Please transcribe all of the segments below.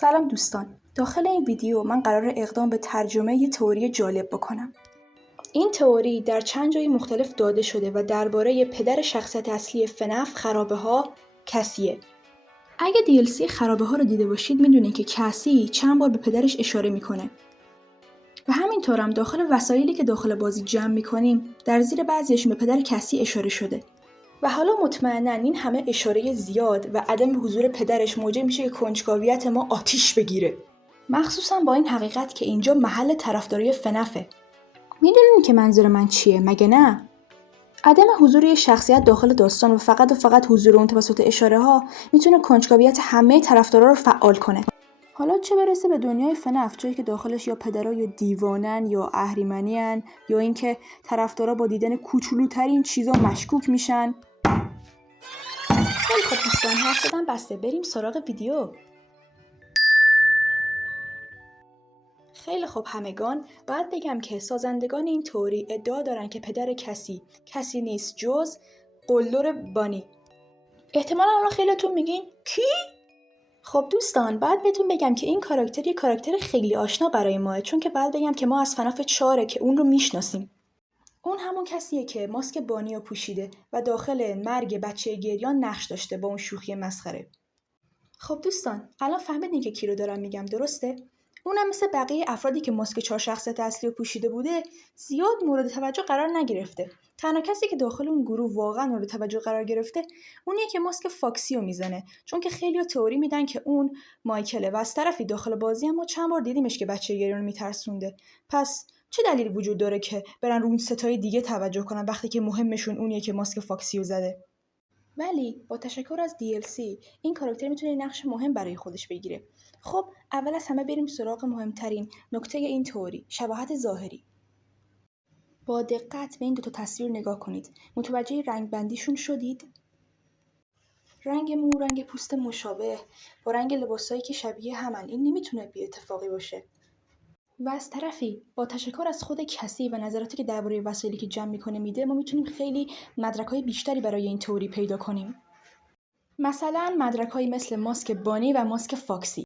سلام دوستان، داخل این ویدیو من قراره اقدام به ترجمه یه تئوری جالب بکنم. این تئوری در چند جای مختلف داده شده و درباره پدر شخصیت اصلی FNAF خرابه‌ها کسیه. اگه DLC خرابه‌ها رو دیده باشید میدونید که کسی چند بار به پدرش اشاره میکنه. و همینطورم داخل وسایلی که داخل بازی جمع میکنیم در زیر بعضیشون به پدر کسی اشاره شده. و حالا مطمئناً این همه اشاره زیاد و عدم حضور پدرش موجب میشه که کنجکاویت ما آتیش بگیره. مخصوصاً با این حقیقت که اینجا محل طرفداری فنفه. میدونین که منظور من چیه مگه نه؟ عدم حضور یه شخصیت داخل داستان و فقط حضور اون توسط اشاره ها میتونه کنجکاویت همه طرفدارا رو فعال کنه. حالا چه برسه به دنیای فنف جایی که داخلش یا پدرها یا دیوانن یا اهریمنی‌ان یا اینکه طرفدارا با دیدن کوچولوترین چیزا مشکوک میشن. خیلی خوب دوستان، حرف زدن بسته، بریم سراغ ویدیو. خیلی خوب همگان، باید بگم که سازندگان این تئوری ادعا دارن که پدر کسی نیست جز قلدر بانی. احتمالا الان خیلیتون میگین کی؟ خب دوستان، باید بهتون بگم که این کاراکتر یه کاراکتر خیلی آشنا برای ماه، چون که باید بگم که ما از فناف 4 که اون رو میشناسیم. اون همون کسیه که ماسک بانی رو پوشیده و داخل مرگ بچه گریان نقش داشته با اون شوخی مسخره. خب دوستان، الان فهمیدین که کی رو دارم میگم، درسته؟ اونم مثل بقیه افرادی که ماسک 4 شخصیت اصلی رو پوشیده بوده زیاد مورد توجه قرار نگرفته. تنها کسی که داخل اون گروه واقعا مورد توجه قرار گرفته اونیه که ماسک فاکسی رو میزنه، چون که خیلی‌ها تئوری میدن که اون مایکله و از طرفی داخل بازی هم ما چند بار دیدیمش که بچه گریان رو میترسونده. پس چه دلیلی وجود داره که برن رو اون ستای دیگه توجه کنن وقتی که مهمشون اونیه که ماسک فاکسی رو زده؟ ولی با تشکر از DLC این کاراکتر میتونه نقش مهم برای خودش بگیره. خب اول از همه بریم سراغ مهمترین نکته این تئوری، شباهت ظاهری. با دقت به این دوتا تصویر نگاه کنید. متوجه رنگ بندیشون شدید؟ رنگ مو، رنگ پوست مشابه با رنگ لباسایی که شبیه همن، این نمیتونه بی اتفاقی باشه. و از طرفی با تشکر از خود کسی و نظراتی که درباره وسایلی که جمع میکنه میده، ما میتونیم خیلی مدرک‌های بیشتری برای این تئوری پیدا کنیم. مثلا مدرک‌هایی مثل ماسک بانی و ماسک فاکسی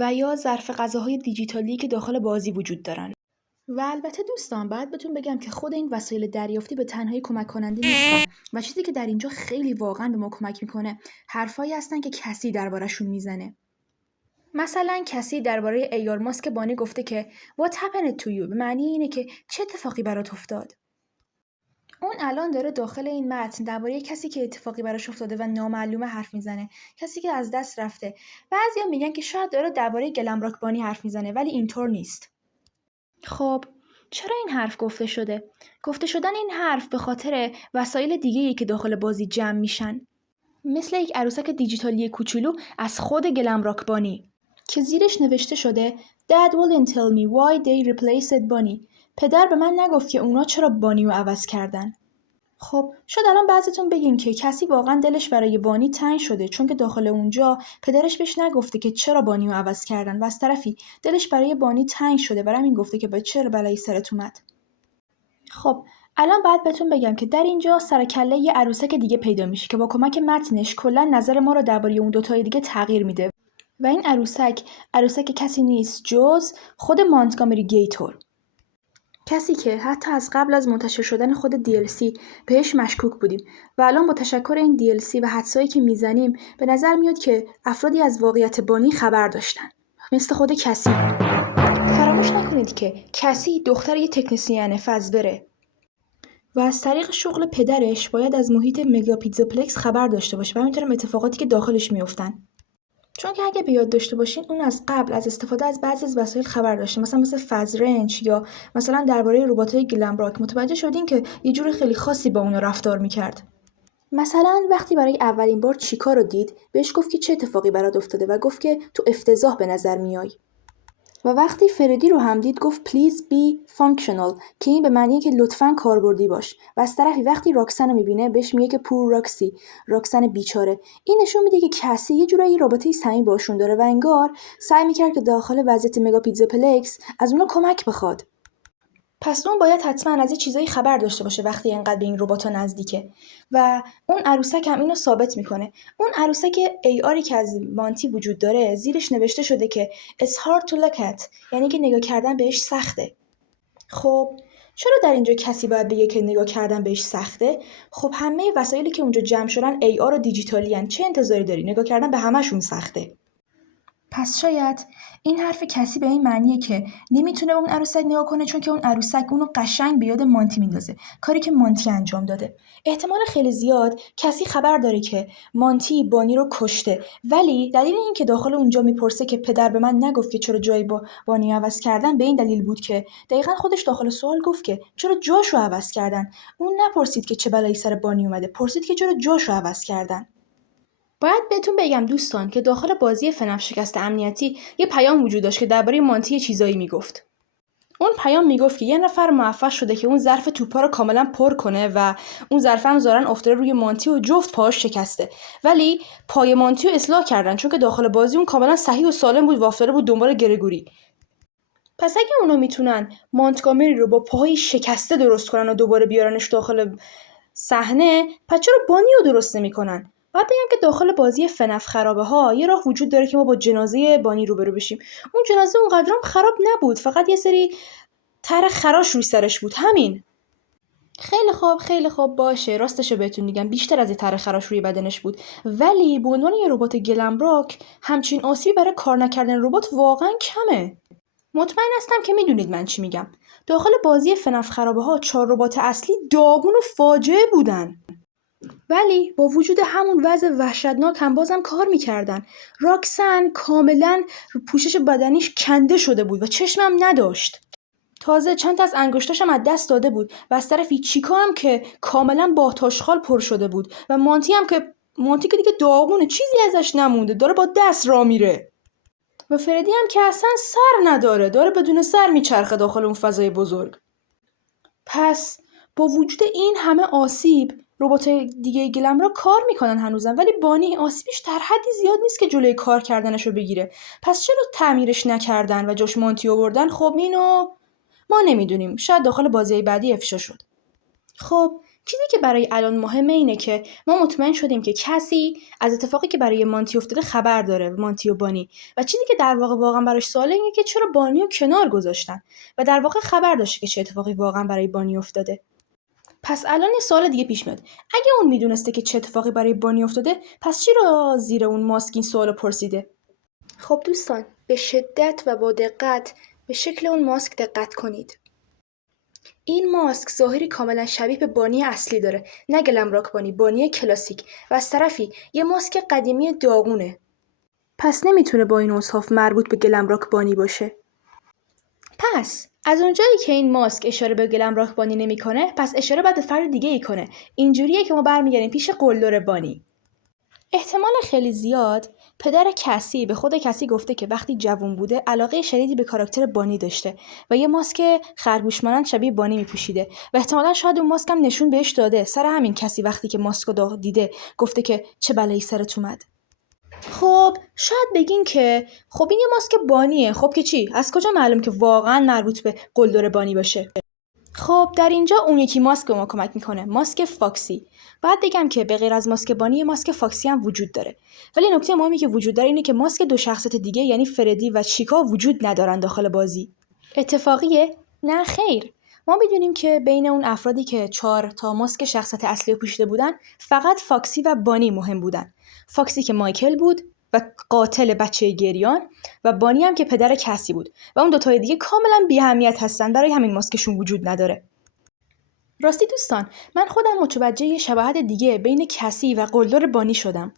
و یا ظرف غذاهای دیجیتالی که داخل بازی وجود دارن. و البته دوستان، باید بهتون بگم که خود این وسایل دریافتی به تنهایی کمک کننده نیستن و چیزی که در اینجا خیلی واقعا به ما کمک میکنه حرفایی هستن که کسی درباره‌شون میزنه. مثلا کسی درباره ایار ماسک بانی گفته که What happened to you؟ به معنی اینه که چه اتفاقی برات افتاد؟ اون الان داره داخل این متن درباره کسی که اتفاقی براش افتاده و نامعلومه حرف میزنه، کسی که از دست رفته. بعضیا میگن که شاید داره درباره گلمراک بانی حرف میزنه، ولی اینطور نیست. خب چرا این حرف گفته شده؟ گفته شدن این حرف به خاطر وسایل دیگه‌ای که داخل بازی جمع میشن، مثل یک عروسک دیجیتالی کوچولو از خود گلمراک بانی که زیرش نوشته شده Dad wouldn't tell me why they replaced Bunny. پدر به من نگفت که اونا چرا بانی رو عوض کردن. خب شاید الان بعضیتون بگین که کسی واقعا دلش برای بانی تنگ شده، چون که داخل اونجا پدرش بهش نگفته که چرا بانی رو عوض کردن و از طرفی دلش برای بانی تنگ شده، برای همین گفته که چرا بلایی سرت اومد. خب الان باید بهتون بگم که در اینجا سر کله یه عروسک دیگه پیدا میشه که با کمک متنش کلا نظر ما رو درباره اون دوتای دیگه تغییر میده و این عروسک کسی نیست جز خود مانتگامری گیتور، کسی که حتی از قبل از منتشر شدن خود DLC بهش مشکوک بودیم و الان با تشکر این DLC و حدسایی که میزنیم به نظر میاد که افرادی از واقعیت بانی خبر داشتن، مثل خود کسی. فراموش نکنید که کسی دختر یه تکنسین فزبره و از طریق شغل پدرش باید از محیط مگا پیتزاپلکس خبر داشته باشه و همینطورم اتفاقاتی که داخلش میافتن. چون که اگه بیاد داشته باشین اون از قبل از استفاده از بعضی از وسایل خبر داشته، مثل فز رنچ یا مثلا درباره ربات‌های گلمراک متوجه شدین که یه جور خیلی خاصی با اونا رفتار میکرد. مثلا وقتی برای اولین بار چیکا رو دید بهش گفت که چه اتفاقی برات افتاده و گفت که تو افتضاح به نظر میای. و وقتی فردی رو هم دید گفت please be functional که این به معنیه که لطفاً کاربردی باش. و از طرفی وقتی راکسن رو میبینه بهش میگه که پور راکسی، راکسن بیچاره. این نشون میده که کسی یه جورایی رابطه صمیمی باشون داره و انگار سعی میکرد که داخل وضعیت مگا پیتزاپلکس از اونا کمک بخواد. پس اون باید حتما از یه چیزایی خبر داشته باشه وقتی اینقدر به این ربات‌ها نزدیکه و اون عروسک هم اینو ثابت میکنه. اون عروسک ARی که از مانتی وجود داره زیرش نوشته شده که It's hard to look at، یعنی که نگاه کردن بهش سخته. خب چرا در اینجا کسی باید بگه که نگاه کردن بهش سخته؟ خب همه وسایلی که اونجا جمع شدن AR و دیجیتالی هن. چه انتظاری داری؟ نگاه کردن به همشون سخته. پس شاید این حرف کسی به این معنیه که نمیتونه به اون عروسک نگاه کنه چون که اون عروسک اونو قشنگ به یاد مانتی میندازه، کاری که مانتی انجام داده. احتمال خیلی زیاد کسی خبر داره که مانتی بانی رو کشته، ولی دلیل این که داخل اونجا میپرسه که پدر به من نگفت که چرا جای با بانی عوض کردن به این دلیل بود که دقیقاً خودش داخل سوال گفت که چرا جاشو عوض کردن. اون نپرسید که چه بلایی سر بانی اومده، پرسید که چرا جاشو عوض کردن. باید بهتون بگم دوستان که داخل بازی FNAF شکست امنیتی یه پیام وجود داشت که درباره مانتی چیزایی میگفت. اون پیام میگفت که یه نفر موفق شده که اون ظرف توپا رو کاملا پر کنه و اون ظرف هم ظاهرا افتاده روی مانتی و جفت پاهاش شکسته، ولی پای مانتی رو اصلاح کردن چون که داخل بازی اون کاملا صحیح و سالم بود و افتاده بود دنبال گرگوری. پس اگه اونا میتونن مانتگامری رو با پاهای شکسته درست کنن و دوباره بیارنش داخل صحنه، پس چرا بانی رو درست نمیکنن؟ باید بگم که داخل بازی FNAF خرابه ها یه راه وجود داره که ما با جنازه بانی روبرو بشیم. اون جنازه اونقدرام خراب نبود، فقط یه سری تر خراش روی سرش بود، همین. خیلی خوب باشه، راستشو بهتون میگم بیشتر از یه تر خراش روی بدنش بود، ولی به عنوان یه ربات گلمراک همچین آسیبی برای کار نکردن ربات واقعا کمه. مطمئن هستم که میدونید من چی میگم. داخل بازی FNAF خرابه ها 4 ربات اصلی داغون و فاجعه بودن، ولی با وجود همون وضع وحشتناک هم بازم کار میکردن. راکسن کاملا پوشش بدنیش کنده شده بود و چشمم نداشت. تازه چند تا از انگشتاش هم از دست داده بود و از طرفی چیکا هم که کاملا با تاشخال پر شده بود و مانتی که دیگه داغونه، چیزی ازش نمونده، داره با دست راه میره. و فردی هم که اصلا سر نداره، داره بدون سر میچرخه داخل اون فضای بزرگ. پس با وجود این همه آسیب ربات دیگه گلمراک کار میکنن هنوزم، ولی بانی آسیبش در حدی زیاد نیست که جلوی کار کردنشو بگیره. پس چرا تعمیرش نکردن و جاش مانتی آوردن؟ خب اینو ما نمیدونیم، شاید داخل بازی بعدی افشا شد. خب چیزی که برای الان مهمه اینه که ما مطمئن شدیم که کسی از اتفاقی که برای مانتی افتاده خبر داره، مانتی و بانی، و چیزی که در واقع واقعا براش سواله اینه که چرا بانی رو کنار گذاشتن و در واقع خبر داشته که چه اتفاقی واقعا برای بانی افتاده. پس الان یه سوال دیگه پیش میاد، اگه اون میدونسته که چه اتفاقی برای بانی افتاده، پس چرا زیر اون ماسک این سوالو پرسیده؟ خب دوستان، به شدت و با دقت به شکل اون ماسک دقت کنید. این ماسک ظاهری کاملا شبیه به بانی اصلی داره، نه گلمراک بانی کلاسیک، و از طرفی یه ماسک قدیمی داغونه. پس نمیتونه با این اوصاف مربوط به گلمراک بانی باشه. پس از اونجایی که این ماسک اشاره به گلمراک بانی نمیکنه، پس اشاره باید به فرد دیگه ای کنه. اینجوریه که ما برمیگردیم پیش قلدر بانی. احتمال خیلی زیاد پدر کسی به خود کسی گفته که وقتی جوان بوده علاقه شدیدی به کاراکتر بانی داشته و یه ماسک خرگوش مانند شبیه بانی میپوشیده و احتمالا شاید اون ماسک هم نشون بهش داده. سر همین کسی وقتی که ماسکو دیده گفته که چه بلایی سرت اومد. خب شاید بگین که خب این یه ماسک بانیه، خب که چی؟ از کجا معلوم که واقعا مربوط به قلدر بانی باشه؟ خب در اینجا اون یکی ماسک به ما کمک میکنه، ماسک فاکسی. باید بگم که به غیر از ماسک بانی ماسک فاکسی هم وجود داره، ولی نکته مهمی که وجود داره اینه که ماسک 2 شخصیت دیگه یعنی فردی و چیکا وجود ندارن داخل بازی. اتفاقیه؟ نه خیر. ما میدونیم که بین اون افرادی که 4 تا ماسک شخصیت اصلی پوشیده بودن فقط فاکسی و بانی مهم بودن. فاکسی که مایکل بود و قاتل بچه گریان، و بانی هم که پدر کسی بود، و اون 2 تای دیگه کاملا بی اهمیت هستن، برای همین ماسکشون وجود نداره. راستی دوستان، من خودم متوجه یه شباهت دیگه بین کسی و قلدر بانی شدم.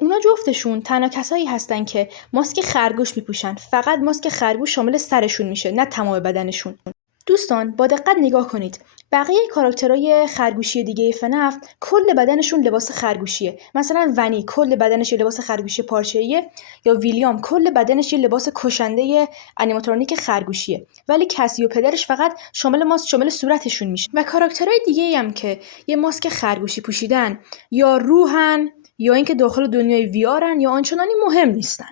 اونا جفتشون تنها کسایی هستن که ماسک خرگوش میپوشن، فقط ماسک خرگوش شامل سرشون میشه، نه تمام بدنشون. دوستان با دقت نگاه کنید. بقیه کاراکترهای خرگوشی دیگه FNAF کل بدنشون لباس خرگوشیه. مثلا ونی کل بدنش لباس خرگوشی پارچه‌ایه، یا ویلیام کل بدنش لباس کشنده انیماترونیک خرگوشیه، ولی کسی و پدرش فقط شامل صورتشون میشه. و کاراکترهای دیگه هم که یه ماسک خرگوشی پوشیدن یا روحن یا اینکه داخل دنیای ویارن یا آنچنانی مهم نیستن.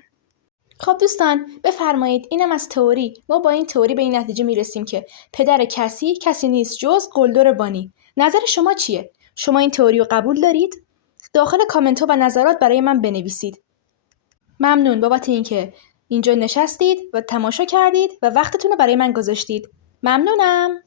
خب دوستان بفرمایید، اینم از تئوری. ما با این تئوری به این نتیجه میرسیم که پدر کسی نیست جز قلدر بانی. نظر شما چیه؟ شما این تئوری رو قبول دارید؟ داخل کامنت ها و نظرات برای من بنویسید. ممنون بابت اینکه اینجا نشستید و تماشا کردید و وقتتون رو برای من گذاشتید. ممنونم.